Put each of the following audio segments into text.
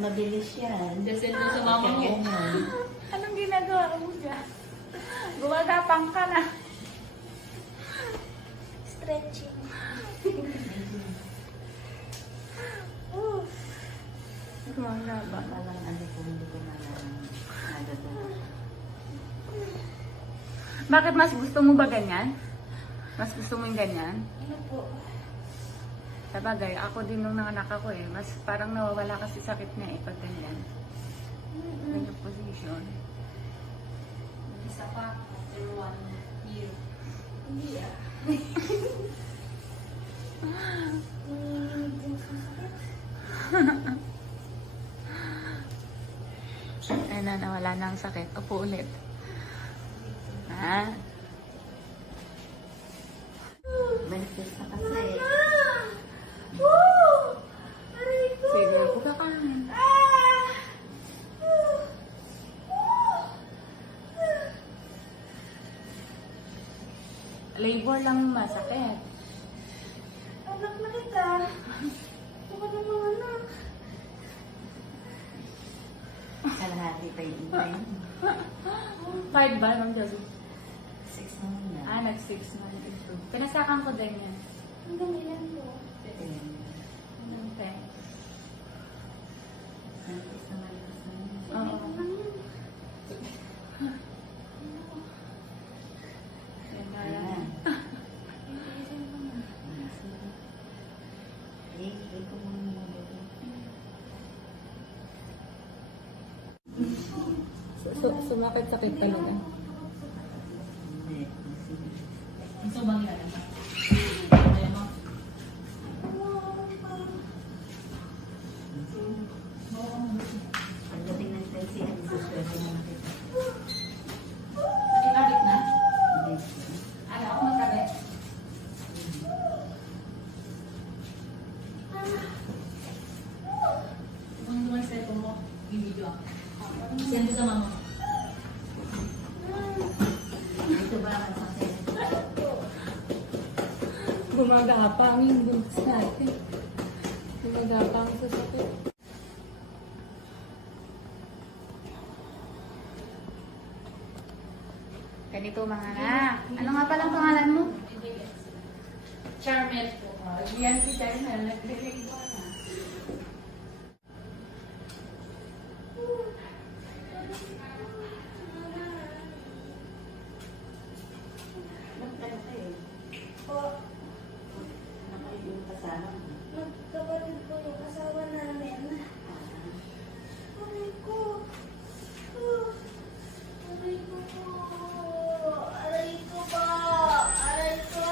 mabilis yan. Dasal mo sa mama mo. Ganyan. Anong ginagawa mo dyan? Gumagapang ka na. Stretching. Gumagapang. Parang ano kung hindi ko nagagawa. Bakit mas gusto mo ba ganyan? Mas gusto mo yung ganyan? Ano po? Sabagay, ako din nung nanganak ako eh. Mas parang nawawala kasi sakit niya eh pag ganyan. Ganyan position. Isa pa. After 1 year. Hindi ah. Ayun na, nawala na ang sakit. Upo ulit. Ha? Manifest na kasi. Siguro po ka kanin. Labor lang masakit. Anak na kita. Baka na mga anak. Kalahati pa yung intay. 5 ba, Ma'am Josie? 6 naman na. Nag-6 na ito. Pinasakan ko din yan. Hanggang ilan po? Ng 10. Manifest na manifest na yun. Oo. Yan na yan. Eh, ko muna Sumakit-sakit talaga. Hindi. Gusto bang yan? Kaya mo? Pagdating ng tensihan, isaswerte mo na kita. Ikabit na? Hindi. Ano ako magkabit? Kung naman sa ito mo, yung video ako. Send ko sa mama. Ito ba ang sakit? Gumagapang yung buntis natin. Gumagapang sa sakit. Ganito mga anak. Ano nga palang pangalan mo? Charmel po. Yan si Charmel. Nag-relate ko na. Magkano kayo? Po, Nakayo yung kasama mo. magkapatid po yung asawa namin. Aray ko. Aray ko po. Aray ko po. Aray ko.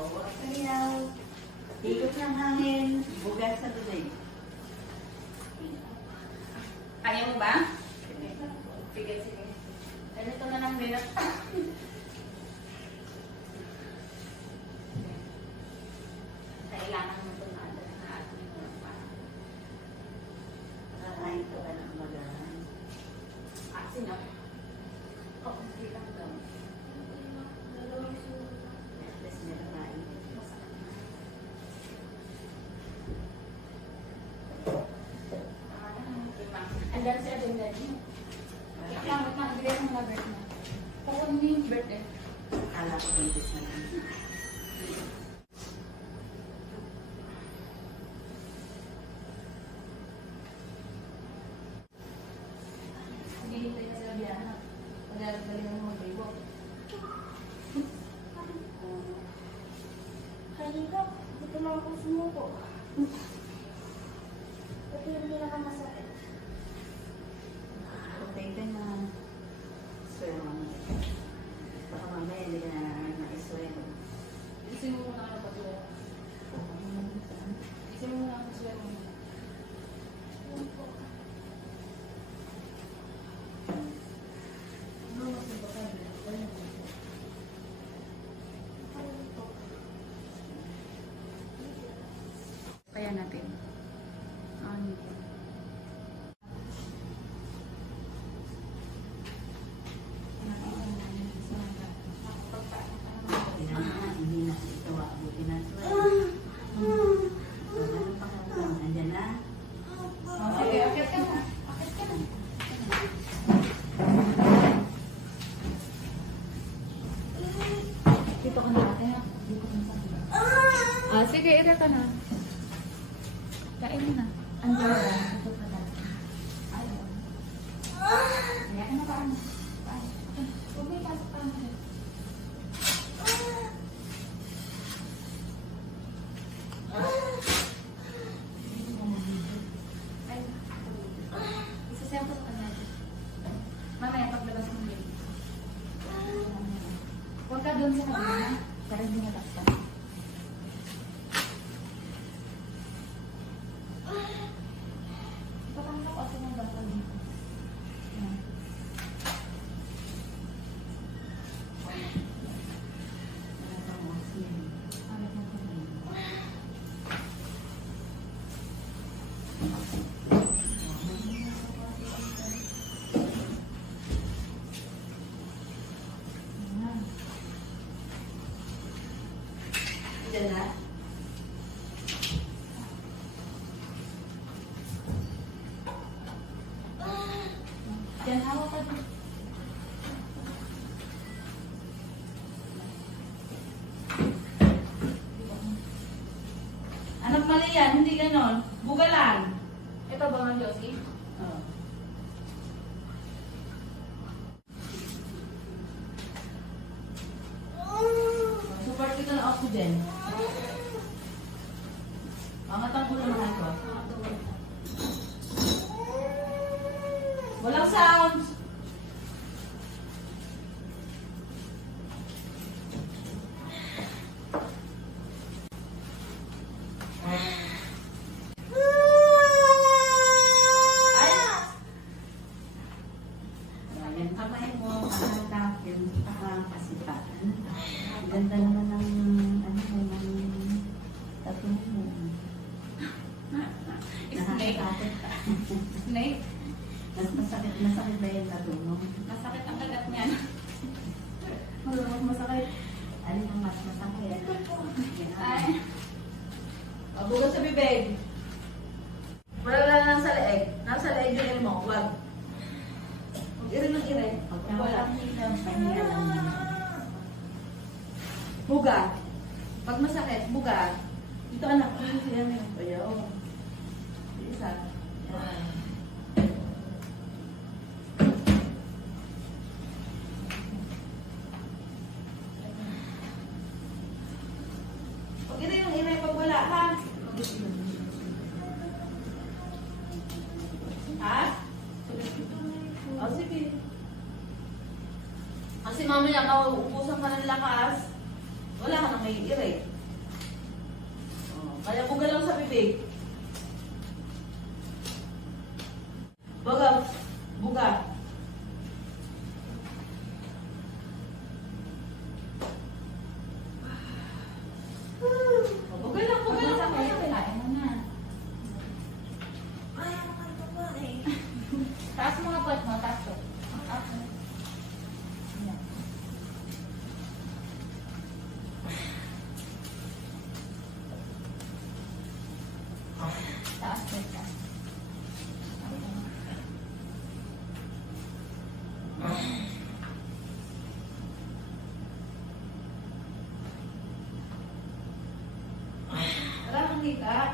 Oo, kayaw. Ikot ng hangin. Bugas sa tubig. Kaya mo ba? Sige, sige. Ganito na lang din. Kailangan mo ito na ating pa. Nakakain ko ka ng magahan. Sino? Oo, sige lang daw. At least meron kain. Andan siya din din. Wait lang, bigay mo na birthday. Pakunin mo yung birthday. Akala ko buntis na lang. Hindi tayo sila biyahan. Pagdadali ng mga bibo. Halika, dito lang ako sumuko. Ito yung pinakamasakit. Okay ka na. Swero mo. Baka mamaya hindi ka na naiswero. Isin mo muna ka na patuwa. Isin mo muna ako sa mo. Kaya natin. On. Hindi na ito. Buti na swero. Ano pa ka? Andyan na? Ah, sige, ira ka na. Kain mo na. Andyan na. Ito pa lang. Ayaw. Kaya ano ka ano? Huwag may pasok ka na. Ay, isasample ka natin. Mamaya, paglabas mo din. Huwag ka doon sa kanina. Para hindi natakpan. Ipapangkap ako ng bata dito. Yan. Alat mo pa rin. Yan. Diyan na. Diyan, hawak ka dun. Anak mali yan, hindi ganon. Bugalan. Ito ba nga, Josie? Oh. Support kita ng oxygen. Angat ang ulo mahal ko. Walang sounds. Ayan, kamay mo, mahatap yung pakakasipahan. Ganda naman ng, ano mo, ng tattoo mo. Snake. Nakakatakot ka. Snake? Masakit ba yung tattoo mo? Masakit ang kagat niyan. Mas masakit. Alin ang mas masakit? Ay. Bugas sa bibig. Wala lang sa leeg. Nasa leeg yung ilmo. Wag. Irin ng irin. Wala. Pahinga lang. Buga. Pag masakit, buga. Ito anak. Yan yung ayaw. Isa. Yan. Pag irin yung irin, pag wala ha. Ha? O, sige. Kasi mamaya, mauubusan ka ng lakas, wala ka nang may iray. Kaya buga lang sa bibig. Buga. Buga. Buga lang, buga lang. Masakit, kailain mo na. Taas mo nga puwet mo, taas ko. Taas mo. Yan. Taas puwet ka. Wala kang hikat.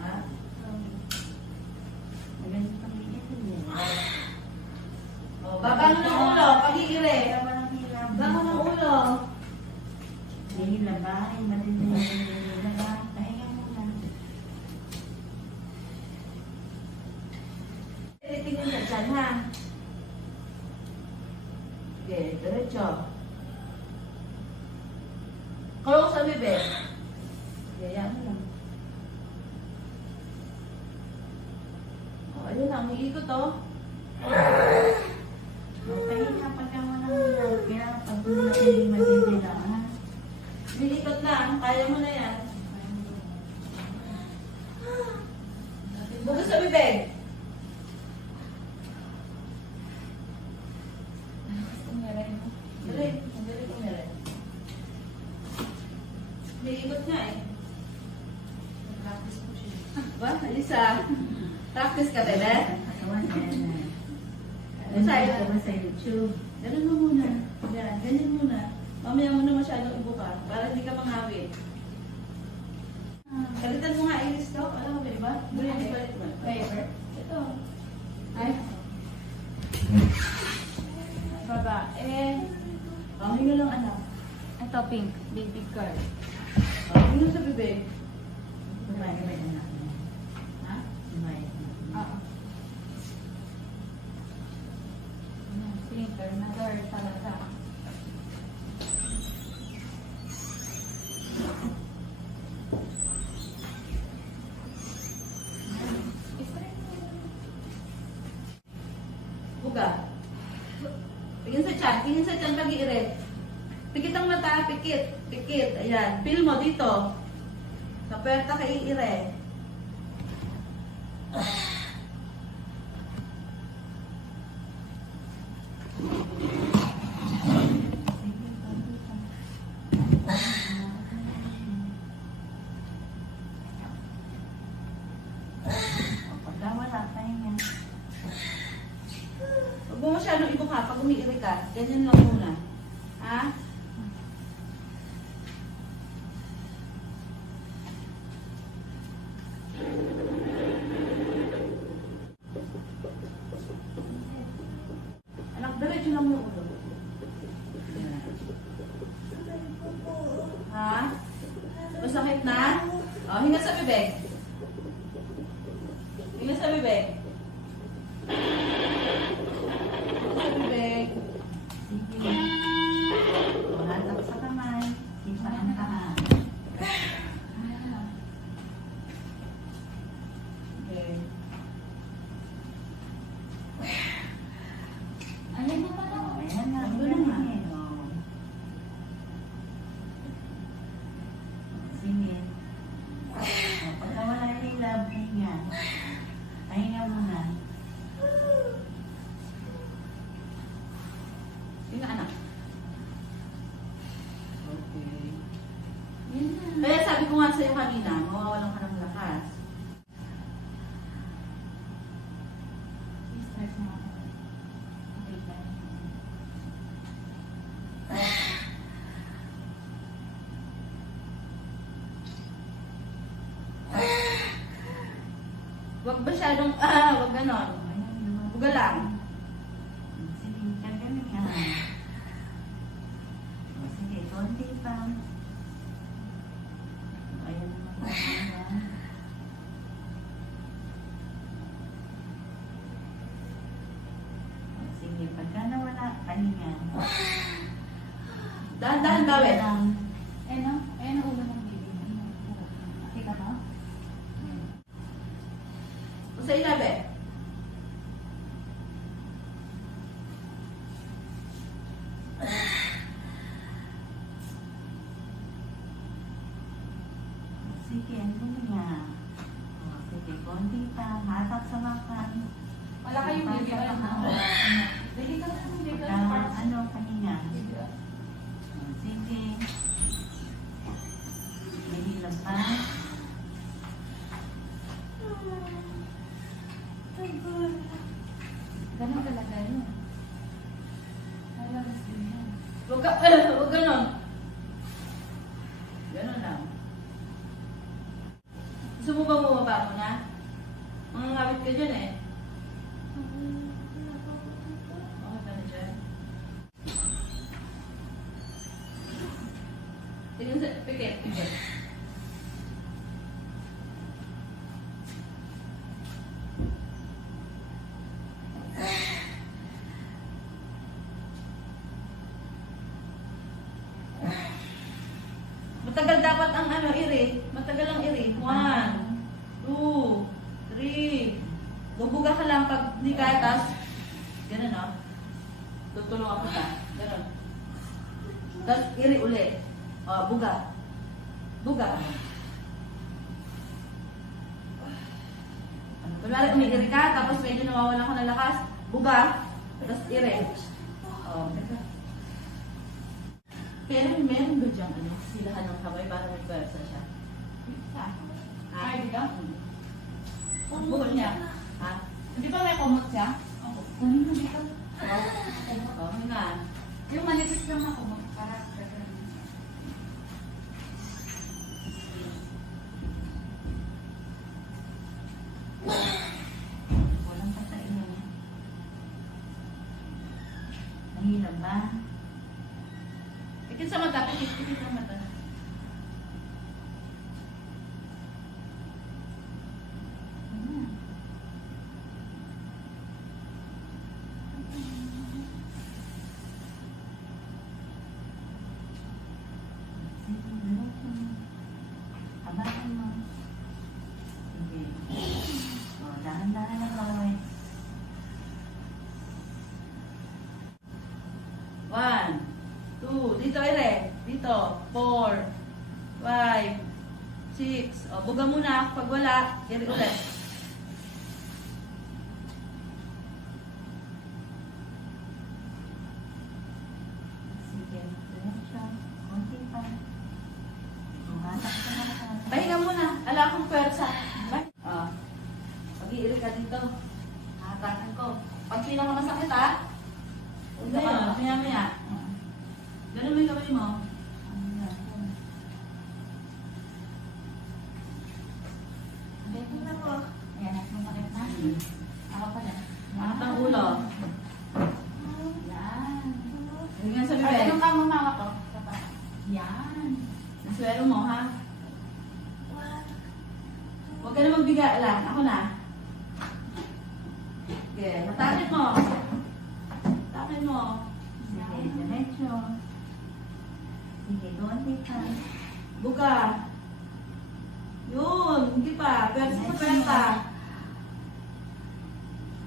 Ha? Maganda kang hikat yun. Babangon ng ulo, pag-iire. Bangon ng ulo. Hila ba? Matindi na hila ba? Pahinga mo na. Tingin ka dyan, ha? Okay, diretso. Kulong sa bibig. Yayaan mo lang. Oh, ayun na, may ikot, oh. Pahinga pagka mo lang nila. Kaya pag tulog hindi matindi lang, ha? Nilikot lang, kaya mo na yan. Bukas sa bibig. Tumira mo. Dali, dali ko meron. Nilikot nga eh. Practice ko siya. Ba, Alisa? Practice ka, bebe? Sa side. Diba sa YouTube? Ganun mo muna. Yan, ganyan muna. Mamaya mo na masyadong ibuka para hindi ka mangawit. Kalitan mo nga iris ko. Alam mo ba, diba? Ganyan, palit mo. Flavor? Ito. Ay. Babae. Hinga lang anak. Ito, pink. Baby girl. Hinga sa bibig. Kumain ka ba yung anak mo? Ha? Kumain. Oo. Pinker na girl talaga. Buka. Tingin sa tiyan. Tingin sa tiyan pag-iirit. Pikit ang mata. Pikit. Pikit. Ayan. Feel mo dito. Sa puwerta ka iire. Pagka wala pa yan. Huwag mo masyadong ibuka pag umiiri ka. Ganyan lang muna. Ha? Anak, diretso lang mo yung ulo. Ha? Masakit na? Hinga sa bibig. Hinga sa bibig. Hinga sa bibig. Sige. Hatak sa kamay. Sipahan ka. Okay. Ano naman ako? Ayan na. Ando Ayan na. na. Sige. Pagka wala yung ilab, pahinga. Pahinga muna. Hinga anak. Okay. Yun na. Kaya sabi ko nga sa'yo kanina, mawawalan ka ng lakas. I-stress mo ako. Okay ba? Huwag masyadong, huwag ganon. Buga lang. Sige, kagaling ka. O, sige, konti pa. Ayan naman. O, sige, pagka nawala, pahinga. Dahan-dahan gawin. Lang. Ayan o. Ayan ang ulo ng baby. Kita mo? Sa ilabe. Sige, ano nga. O, sige, konti pa. Hatak sa makan. Wala kayong baby. Wala na. Dali ka na. Dali ka Pagka, na. ano, pahinga. Baby, O, sige. May hilap pa. Ganun talaga yun. Lalabas din yan. Huwag ka, huwag ganon. Ganon lang. Gusto mo ba bumaba mo na? Mangangawit ka dyan eh. Okay ka na dyan? Tingnan sa, pikit, pikit. Matagal dapat ang ano, iri. Matagal ang iri. 1, 2, 3. Bubuga ka lang pag di kaya, tas ganun o. Tutulungan ko ka. Ganun. Tapos iri ulit. O, buga. Buga. Kunwari umigiri ka, tapos medyo nawawalan ka ng lakas. Buga. Tapos iri. O. Pero meron ba diyang ano, silahan ng kamay para may pwersa siya? Ay, di ba? Buhol niya. Ha? Di ba may kumot siya? Kunin mo dito. Mag-release lang ako. Para walang patainan. Mahirap ba? Pikit sa mata, pikit sa mata. Abakan mo. Sige. O, dahan-dahan lang gawin. 1, 2, dito ire. Dito, 4, 5, 6. O, buga muna. Pag wala, ire ulit. Sige. Diretso. Konti pa. Umatak ka na ka. Pahinga muna. Ala akong pwersa. O, pag-iiri ka dito. Hatakan ko. Pag pinakamasakit ha, huwag na yun. Maya-maya. Ganun mo yung kamay mo. Dito na po. Ayan, masakit na. Ako pala. Angat ang ulo. Yan. Ganyan sa Ay, bibig. anong ka mamawa ko? Yan. Naswero mo, ha? Huwag ka na magbiga lang. Ako na. Okay, hatakin mo. Hatakin mo. Sige, diretso. Sige, konti pa. Buka. Yun, hindi pa. Pwersa sa pwersa.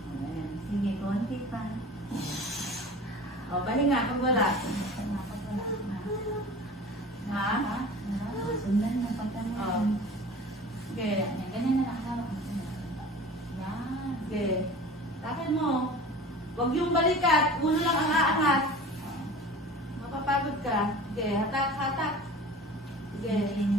Ayan. Sige, konti pa. O, pahinga pag wala. Ha? Sundan na pagka mo. Oo. Okay. Ganyan na nakahawak mo. Yan. Okay. Hatakin mo. Huwag yung balikat. Ulo lang ang aangat. Mapapagod ka. Okay, hatak, hatak. Okay.